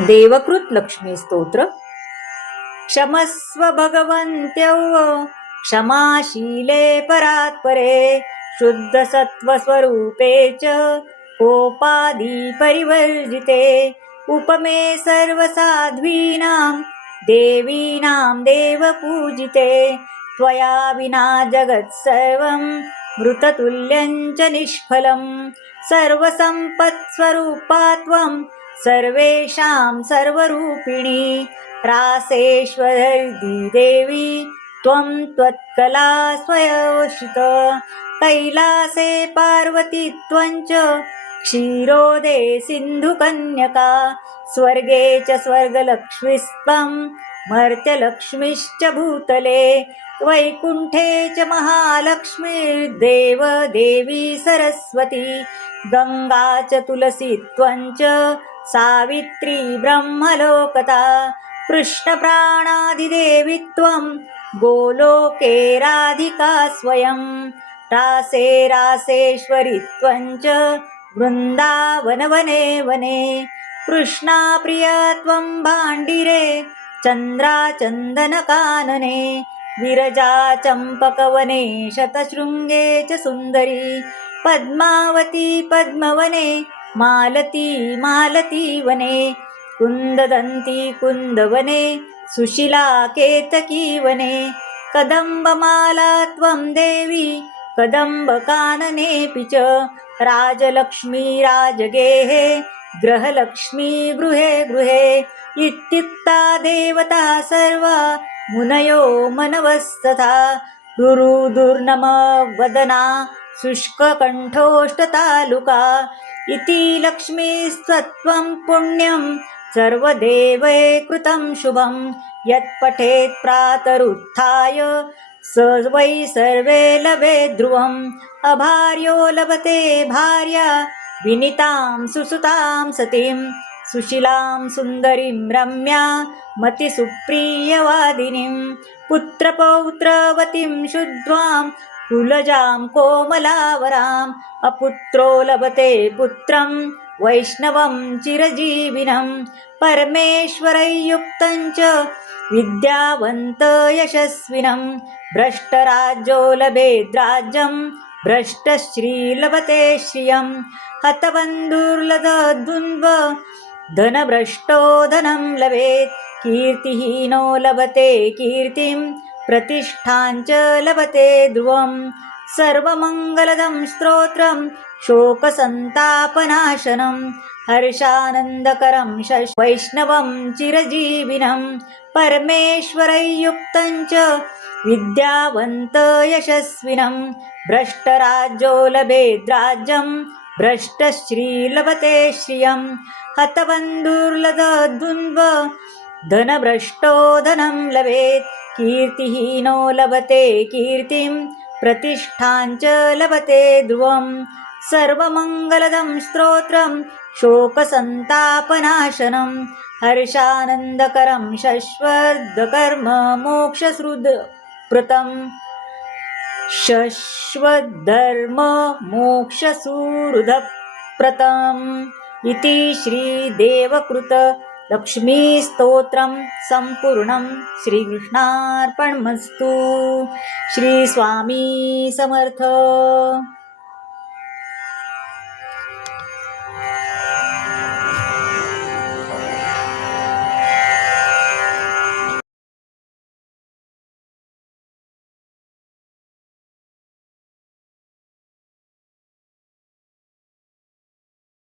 देवकृत लक्ष्मी स्तोत्र. क्षमस्व भगवन्त्यौ क्षमाशीले परात्परे शुद्ध सत्व स्वरूपे च कोपादि परिवर्जिते उपमे सर्वसाध्वीनां देवीनां देवपूजिते त्वया विना जगत् सर्वं मृततुल्यं च निष्फलं सर्वसम्पत्स्वरूपा त्वं सर्वेषां सर्वरूपिणी रासेश्वरी देवी त्वं त्वत्कला स्वयंवशित कैलासे पार्वती त्वं च क्षीरोदे सिन्धुकन्यका स्वर्गे च स्वर्गलक्ष्मीस्त्वं मर्त्यलक्ष्मीश्च भूतले वैकुण्ठे च महालक्ष्मीर्देव देवी सरस्वती गंगा च तुलसी त्वं च सावित्री ब्रह्मलोकता कृष्णप्राणादिदेवी त्वं गोलोके राधिका स्वयं रासे रासेश्वरी त्वं च वृन्दावनवने वने कृष्णाप्रिया त्वं भाण्डिरे चन्द्राचन्दनकानने विरजा चम्पकवने शतशृङ्गे च सुन्दरी पद्मावती पद्मवने मालती मालती वने कुन्ददन्ती कुन्दवने सुशीला केतकी वने कदम्बमाला त्वं देवी कदम्बकाननेऽपि च राजलक्ष्मी राजगेहे गृहलक्ष्मी गृहे गृहे इत्युक्ता देवता सर्वा मुनयो मनवस्तथा रुरुदुर्नमवदना शुष्ककण्ठोष्ठतालुका इति लक्ष्मीस्त्वं पुण्यं सर्वदेवै कृतं शुभं यत्पठेत् प्रातरुत्थाय स वै सर्वे लभे ध्रुवम् अभार्यो लभते भार्या विनीतां सुसुतां सतीं सुशीलां सुन्दरीं रम्या मतिसुप्रियवादिनीं पुत्रपौत्रवतीं शुद्ध्वां कुलजां कोमलावराम् अपुत्रो लभते पुत्रं वैष्णवं चिरजीविनं परमेश्वरयुक्तं च विद्यावन्त यशस्विनं भ्रष्टराज्यो लभेद्राज्यं भ्रष्टश्री लभते श्रियं हतबन्धुर्लब्धद्वन्द्व धनभ्रष्टो धनं लभेत् कीर्तिहीनो लभते कीर्तिं प्रतिष्ठां च लभते ध्रुवम् सर्वमङ्गलदं स्तोत्रं शोकसन्तापनाशनं हर्षानन्दकरं वैष्णवं चिरजीविनं परमेश्वरयुक्तं च विद्यावन्त यशस्विनं भ्रष्टराज्यो लभेद्राज्यं भ्रष्टश्री लभते श्रियं हतबन्धुर्लब्धद्वन्द्व धनभ्रष्टो धनं लभेत् कीर्तिहीनो लभते कीर्तिं प्रतिष्ठां च लभते ध्रुवम् सर्वमङ्गलदं स्तोत्रं शोकसन्तापनाशनं हर्षानन्दकरं शश्वतकर्म मोक्षसुहृदप्रदं शश्वतधर्म मोक्षसुहृदप्रदम् इति श्रीदेवकृत लक्ष्मीस्तोत्रं सम्पूर्णं श्रीकृष्णार्पणमस्तु. श्री स्वामी समर्थ.